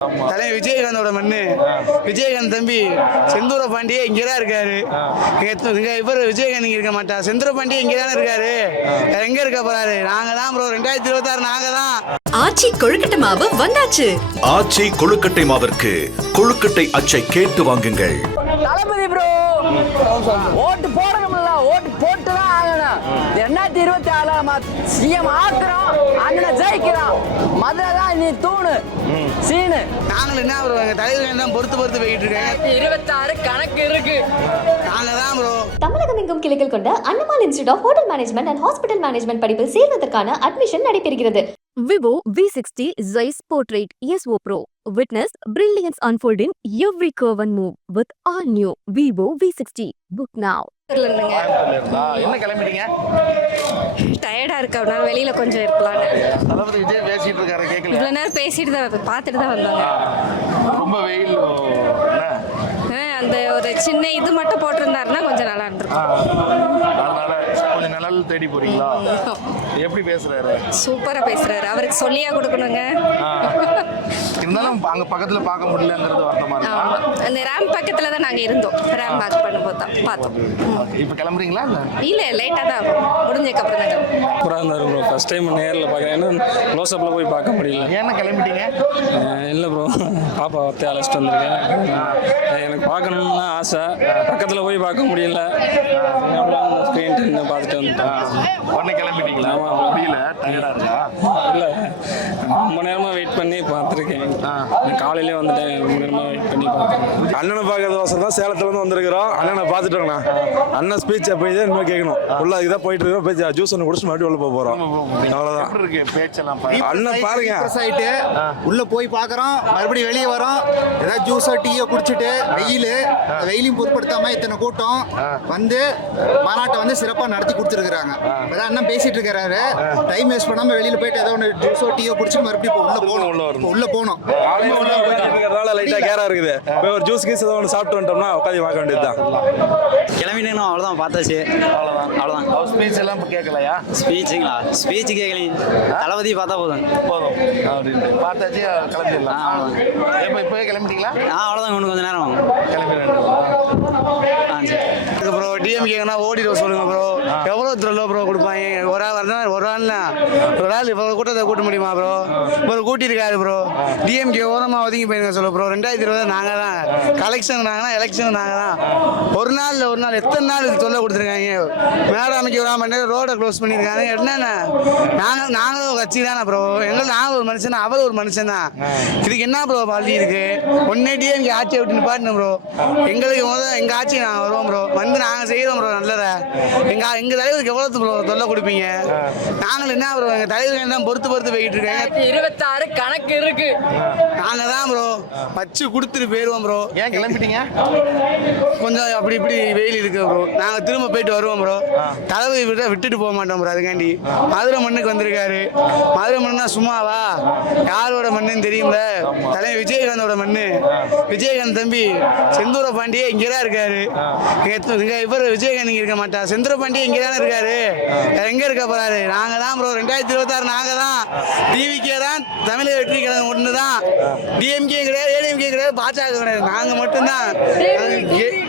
தலைவர் விஜயகாந்தோட மண்ணு. விஜயகாந்த் தம்பி செந்தூர பாண்டியே இங்கே தான் இருக்காரு இங்க இவர் விஜயகாந்த் இங்க இருக்க மாட்டா செந்தூர பாண்டியே இங்கே தானே இருக்காரு எங்க இருக்க போறாரு? நாங்க தான் ப்ரோ ரெண்டாயிரத்தி இருபத்தாறு நாங்க தான் ஆச்சி கொழுக்கட்டை மாவு வந்தாச்சு. ஆச்சி கொழுக்கட்டை மாவிற்கு கொழுக்கட்டை அச்சை கேட்டு வாங்குங்கள். தளபதி ப்ரோ ஓட்டு போடணும்ல. ஓட்டு போட்டு தான் ஆகணும். ரெண்டாயிரத்தி இருபத்தி ஆறுல நம்ம சிஎம் ஆக்குறோம் அண்ணனை ஜெயிக்கிறோம். மதுரை தான் நீ தூணு சீனு. நாங்களும் என்ன ப்ரோ எங்க தலைவர் தான் பொறுத்து பொறுத்து போயிட்டு இருக்காங்க. இருபத்தாறு கணக்கு இருக்கு. நாங்க தான் ப்ரோ தமிழகம் எங்கும் கிளைகள் கொண்ட Annamalai institute of hotel management and hospital management படிப்பில் சேர்வதற்கான அட்மிஷன் நடைபெறுகிறது. Vivo V60 Zeiss Portrait ESO Pro. Witness brilliance unfold in every curve and move with all new Vivo V60. Now. என்ன கிளம்பிட்டீங்க? டயர்டா இருக்கு வெளியில கொஞ்சம் இருக்கலாம்னு. தளபதி விஜய் பேசிட்டு இருக்காரு கேட்கல இவ்வளவு நேரம் பேசிட்டு தான் பார்த்துட்டு தான் வந்தாங்க. ரொம்ப வெயில் அந்த ஒரு சின்ன இது மட்டும் போட்டிருந்தாருன்னா கொஞ்சம் நல்லா இருந்திருக்கும். அதனால கொஞ்சம் நிழல் தேடி போறீங்களா? எப்படி பேசுறாரு? சூப்பரா பேசுறாரு. அவருக்கு சொல்லியா கொடுக்கணுங்க. இருந்தாலும் அங்க பக்கத்துல பார்க்க முடியலங்கிறது வருத்தமா ஆமா. இருக்கா அந்த ரேம் பக்கத்துல தான் நாங்க இருந்தோம். ரேம் பேக் பண்ணும்போது தான் பார்த்தோம். இப்ப கிளம்புறீங்களா இல்ல? இல்ல லேட்டா தான் ஆகும். முடிஞ்சதுக்கு அப்புறம் தாங்க சூப்பராக இருந்தார் ப்ரோ ஃபஸ்ட் டைம் நேரில் பார்க்குறேன். ஏன்னா க்ளோஸ்அப்பில் போய் பார்க்க முடியல. ஏன்னா கிளம்பிட்டீங்க? இல்லை ப்ரோ பாப்பா ஒருத்தே அழைச்சிட்டு வந்திருக்கேன். எனக்கு பார்க்கணும்னு ஆசை. பக்கத்தில் போய் பார்க்க முடியல. ஸ்க்ரீன் நின்று பார்த்துட்டு வந்துட்டேன் உடனே கிளம்பிட்டீங்களா. முடியல. டயர்டா இருக்கா? இல்லை. ரொம்ப நேரமாக வெயிட் பண்ணி காலையிலே வந்துட்டேன். பண்ணி பார்த்துருக்கேன் அண்ணனை பார்க்கறதுக்கோசரம் தான். சேலத்துல இருந்து வந்திருக்கிறோம். அண்ணனை பார்த்துட்டோங்கண்ணா. அண்ணன் ஸ்பீச் போய் தான் இன்னும் கேட்கணும். உள்ள அதுக்கு தான் போயிட்டு இருக்கோம் போய் ஜூஸ் ஒன்று குடிச்சு மறுபடியும் உள்ள போக போறோம். அவ்வளோதான் பேச்செல்லாம் பாருங்க. அண்ணன் பாருங்க. ஆயிட்டு உள்ள போய் பார்க்கறோம். மறுபடியும் வெளியே வரோம். ஏதாவது ஜூஸோ டீயோ குடிச்சிட்டு வெயில் வெயிலையும் பொருட்படுத்தாம இத்தனை கூட்டம் வந்து மாநாட்டை வந்து சிறப்பா நடத்தி கொடுத்துருக்காங்க அதான் அண்ணன் பேசிட்டு இருக்காரு டைம் வேஸ்ட் பண்ணாம வெளியில போயிட்டு ஏதோ ஒன்று ஜூஸோ டீயோ குடிச்சிட்டு மறுபடியும் உள்ள போகணும். உள்ள வரணும். இப்போ போகணும் இருக்கிறதால லைட்டாக கேரா இருக்குது. போய் ஒரு ஜூஸ் கீஸ் ஏதோ ஒன்று சாப்பிட்டு வந்துட்டோம்னா உட்காந்து பார்க்க வேண்டியது தான். கிளம்பிட்டேன்னு அவ்வளோதான் பார்த்தாச்சு. அவ்வளவுதான். அவ்வளோதான் அவர் ஸ்பீச் எல்லாம் இப்ப கேட்கலையா? ஸ்பீச்சுங்களா ஸ்பீச் கேட்கலைங்க தளபதி பார்த்தா போதும். போதும். அப்படின்ட்டு பார்த்தாச்சு கிளம்பிடலாம். இப்போ கிளம்பிட்டீங்களா? ஆ அவ்வளோதான் இன்னும் கொஞ்சம் நேரம் ஆகும். கிளம்பிடுறேன் ஆ சரி ப்ரோ டிஎம்கேனா ஓடிட சொல்லுங்க ப்ரோ. எவ்வளோ த்ரில்லோ ப்ரோ கொடுப்பாங்க? ஒரு ஆள் வரணும் ஒரு ஆள்னா. ஒரு ஆள் இப்போ கூட்டத்தை கூட்ட முடியுமா ப்ரோ? ஒரு கூட்டியிருக்காரு ப்ரோ. டிஎம்கே ஓரமாக ஒதுங்கி போயிருங்க சொல்ல ப்ரோ. ரெண்டாயிரத்தி இருபது நாங்கள் தான். கலெக்ஷன் நாங்கள் எலெக்ஷன் நாங்கள் தான். ஒரு நாள் ஒரு நாள் எத்தனை நாள் இதுக்கு தொல்லை கொடுத்துருக்காங்க? மேடம் அமைக்க விடாம ரோடை க்ளோஸ் பண்ணியிருக்காங்க? என்னென்ன? நாங்கள் நாங்களும் கட்சி தானே ப்ரோ. எங்களுக்கு நாங்கள் ஒரு மனுஷன் அவர் ஒரு மனுஷன் தான். இதுக்கு என்ன ப்ரோ பாலிட்டி இருக்கு? ஒன்னே டிஎம்கே ஆட்சியை விட்டு நிப்பாட்டணும் ப்ரோ. எங்களுக்கு முதல்ல எங்கள் ஆட்சி நாங்கள் வருவோம் ப்ரோ வந்து நாங்கள் செய்கிறோம் ப்ரோ நல்லதை. எங்கள் எங்கள் தலைவருக்கு எவ்வளோ ப்ரோ தொல்லை கொடுப்பீங்க? நாங்கள் என்ன ப்ரோ எங்கள் தலைவர்கள் தான் பொறுத்து பொறுத்து போயிட்டு இருக்கேன். இருபத்தாறு கணக்கு இருக்கு. நாங்கள் தான் ப்ரோ வச்சு கொடுத்துட்டு போயிடுவோம் ப்ரோ ஏன் கிளம்பிட்டீங்க? கொஞ்சம் அப்படி இப்படி வெயில் இருக்கு ப்ரோ நாங்கள் திரும்ப போயிட்டு வருவோம் ப்ரோ தளபதி விட விட்டுட்டு போக மாட்டோம் ப்ரோ அதுக்காண்டி. மதுரை மண்ணுக்கு வந்திருக்காரு. மதுரை மண்ணுனா சும்மாவா? யாரோட மண்ணுன்னு தெரியும்ல? தலைவர் விஜயகாந்தோட மண்ணு. விஜயகாந்த் தம்பி செந்தூர பாண்டியே இங்கே தான் இருக்காரு இங்க இவர் விஜயகாந்த் இங்கே இருக்க மாட்டா செந்தூர பாண்டியே இங்கே தானே இருக்காரு எங்க இருக்க போறாரு? நாங்க தான் ப்ரோ ரெண்டாயிரத்தி இருபத்தாறு நாங்க தான். டிவிகே தான் தமிழக வெற்றி கழகம் ஒன்று தான். டிஎம்கே கிடையாது ஏடிஎம்கே கிடையாது பாஜக கிடையாது. நாங்க மட்டும்தான்.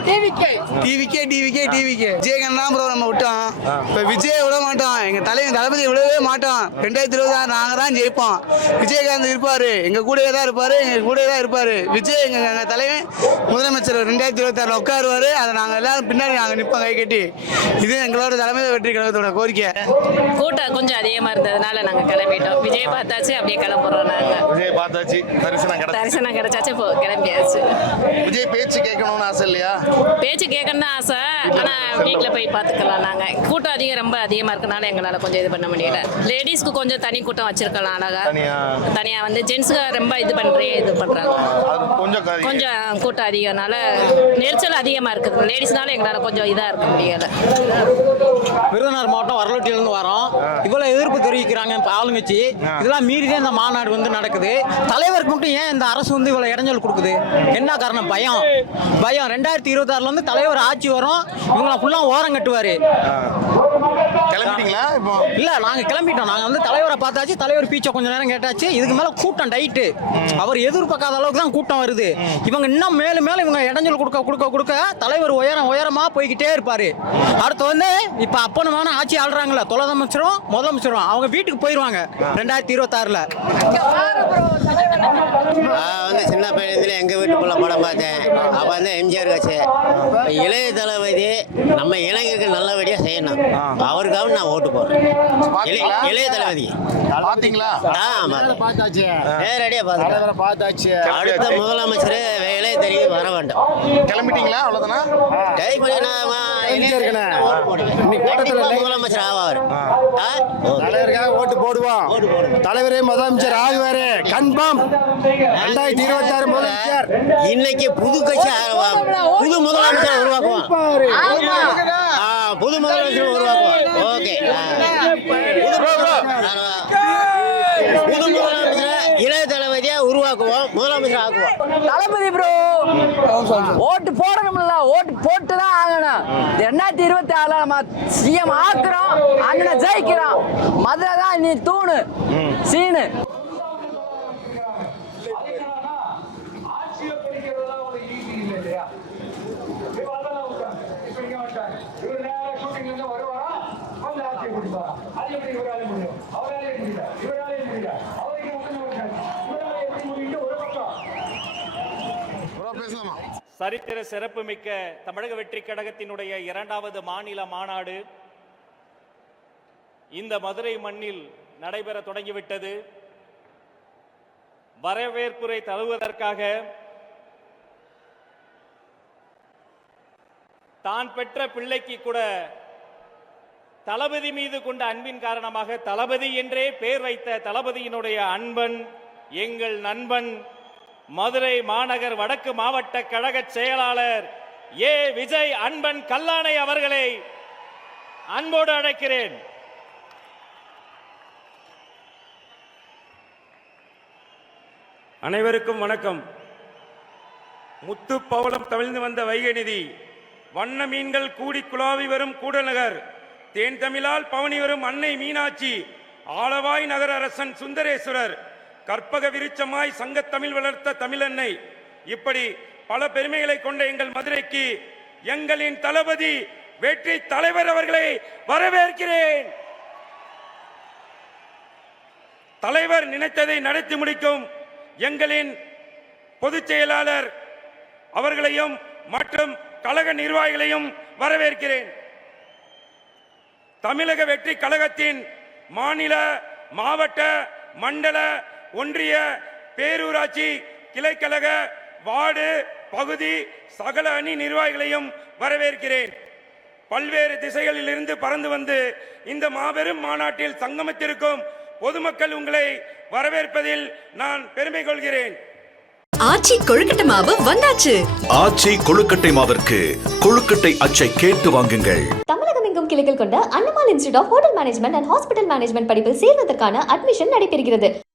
டிவிகே டிவிகே டிவிகே விஜயகாந்த் தான் ப்ரோ நம்ம விட்டோம். இப்போ விஜய் விட மாட்டோம். எங்க தலைவன் தளபதி விடவே மாட்டோம். ரெண்டாயிரத்தி இருபதாறு நாங்க தான் ஜெயிப்போம். விஜயகாந்த் இருப்பாரு. எங்க கூடவே தான் இருப்பாரு. எங்க கூடவே தான் இருப்பாரு. விஜய் எங்க எங்க தலைவன் முதலமைச்சர் ரெண்டாயிரத்தி இருபத்தாறுல உட்காருவாரு. அதை நாங்க எல்லாரும் பின்னாடி நாங்க நிப்போம் கை கட்டி. இது எங்களோட தலைமை வெற்றி கழகத்தோட கோரிக்கை. கூட்டம் கொஞ்சம் அதிகமா இருந்ததுனால நாங்க கிளம்பிட்டோம். விஜய் பார்த்தாச்சு அப்படியே கிளம்புறோம் நாங்க. விஜய் பார்த்தாச்சு தரிசனம் கிடைச்சு. தரிசனம் கிடைச்சாச்சு இப்போ கிளம்பியாச்சு. விஜய் பேச்சு கேட்கணும்னு ஆசை இல்லையா? பேச்சு கேட்கணும் தான் ஆசை ஆனா வீட்ல போய் பார்த்துக்கலாம் நாங்க. கூட்டம் அதிகம் ரொம்ப அதிகமா இருக்கனால எங்களால கொஞ்சம் இது பண்ண முடியல. லேடிஸ்க்கு கொஞ்சம் தனி கூட்டம் வச்சிருக்கலாம் அழகா. தனியா? தனியா வந்து ஜென்ஸுக்கு ரொம்ப இது பண்றே இது பண்றாங்க. அது கொஞ்சம் கூட்டம் அதிகம்னால நெரிசல் அதிகமா இருக்குது. லேடிஸ்னால எங்களால கொஞ்சம் இதா இருக்க முடியல. விருதுநகர் மாவட்டம் வரலாற்றிலிருந்து வரோம். இவ்வளவு எதிர்ப்பு தெரிவிக்கிறாங்க இப்ப ஆளுங்கட்சி. இதெல்லாம் மீறி தான் இந்த மாநாடு வந்து நடக்குது. தலைவருக்கு மட்டும் ஏன் இந்த அரசு வந்து இவ்வளவு இடைஞ்சல் கொடுக்குது? என்ன காரணம்? பயம். பயம். ரெண்டாயிரத்தி இருபத்தாறுல வந்து தலைவர் ஆட்சி வரும். இவங்களை ஃபுல்லா ஓரம் கட்டுவாரு. கிளம்பிட்டீங்களா? இப்போ இல்ல நாங்க கிளம்பிட்டோம். நாங்க வந்து தலைவரை பார்த்தாச்சு. தலைவர் பீச்சை கொஞ்ச நேரம் கேட்டாச்சு. இதுக்கு மேல கூட்டம் டைட்டு அவர் எதிர்பார்க்காத அளவுக்கு தான் கூட்டம் வருது. இவங்க இன்னும் மேலும் மேலும் இவங்க இடைஞ்சல் கொடுக்க கொடுக்க கொடுக்க தலைவர் உயரம் உயரமா போய்கிட்டே இருப்பாரு. அடுத்து வந்து இப்ப அப்பனுமான ஆட்சி ஆள்றாங்கல்ல தொழிலமைச்சரும் முதலமைச்சரும் அவங்க வீட்டுக்கு போயிருவாங்க ரெண்டாயிரத்தி இருபத்தாறுல. வந்து சின்ன பையனத்துல வீட்டுக்குள்ள படம் பார்த்தேன் அப்போ வந்து எம்ஜிஆர் வச்சு இளைய தளபதி நம்ம இளைஞருக்கு நல்லபடியாக செய்யணும். அவருக்காக நான் ஓட்டு போடுறேன். இளைய- தளபதி. பாத்தீங்களா? ஆமாம் பார்த்தாச்சு. நேரடியாக பார்த்துட்டேன் பார்த்தாச்சு. அடுத்த முதலமைச்சர் இளைய தளபதி வர வேண்டும். கிளம்பிட்டீங்களா? அவ்வளவுதானா? கை பண்ணி நான் முதலமைச்சர் ஆவார். தலைவருக்காக ஓட்டு போடுவோம் தலைவரே முதலமைச்சர் ஆகுவாரு. கன்ஃபார்ம். ரெண்டாயிரத்தி இருபத்தி ஆறு முதலமைச்சர். இன்னைக்கு புது கட்சி. புது முதலமைச்சர் உருவாக்குவோம். ஆ, புது முதலமைச்சர் உருவாக்குவோம். ஓகே. புது முதலமைச்சர் இளைய தளபதியா உருவாக்குவோம். முதலமைச்சர் ஆக்குவோம். தளபதி ப்ரோ. ஓட்டு போடணும்ல ஓட்டு போட்டு தான் ஆகணும். ரெண்டாயிரத்தி இருபத்தி ஆறுல நம்ம சிஎம் ஆக்குறோம் அண்ணனை ஜெயிக்கிறோம். மதுரை தான் நீ தூணு சீனு ப்ரோ பேசலாமா சரித்திர சிறப்புமிக்க தமிழக வெற்றி கழகத்தினுடைய இரண்டாவது மாநில மாநாடு இந்த மதுரை மண்ணில் நடைபெற தொடங்கிவிட்டது. வரவேற்புரை தழுவதற்காக தான் பெற்ற பிள்ளைக்கு கூட தளபதி மீது கொண்ட அன்பின் காரணமாக தளபதி என்றே பெயர் வைத்த தளபதியினுடைய அன்பன் எங்கள் நண்பன் மதுரை மாநகர் வடக்கு மாவட்ட கழக செயலாளர் ஏ விஜய் அன்பன் கல்லானை அவர்களை அன்போடு அழைக்கிறேன். அனைவருக்கும் வணக்கம். முத்து பவளம் தவிழ்ந்து வந்த வைகை நிதி வண்ண மீன்கள் கூடி குழாவி வரும் கூடநகர் தேன் தமிழால் பவனி வரும் அன்னை மீனாட்சி ஆளவாய் நகர அரசன் சுந்தரேஸ்வரர் கற்பக விருச்சமாய் சங்கத்தமிழ் வளர்த்த தமிழன்னை இப்படி பல பெருமைகளை கொண்ட எங்கள் மதுரைக்கு எங்களின் தளபதி வெற்றி தலைவர் அவர்களை வரவேற்கிறேன். தலைவர் நினைத்ததை நடத்தி முடிக்கும் எங்களின் பொதுச் செயலாளர் அவர்களையும் மற்றும் கழக நிர்வாகிகளையும் வரவேற்கிறேன். தமிழக வெற்றி கழகத்தின் மாநில மாவட்ட மண்டல ஒன்றிய பேரூராட்சி கிளைக்கழக வார்டு பகுதி சகல அணி நிர்வாகிகளையும் வரவேற்கிறேன். பல்வேறு திசைகளில் இருந்து பறந்து வந்து இந்த மாபெரும் மாநாட்டில் சங்கமித்திருக்கும் பொதுமக்கள் உங்களை வரவேற்பதில் நான் பெருமை கொள்கிறேன். ஆச்சி கொழுக்கட்டை மாவு வந்தாச்சு. ஆச்சி கொழுக்கட்டை மாவிற்கு கொழுக்கட்டை அச்சை கேட்டு வாங்குங்கள். தமிழகம் எங்கும் கிளைகள் கொண்ட Annamalai institute of hotel management and hospital management படிப்பில் சேர்வதற்கான அட்மிஷன் நடைபெறுகிறது.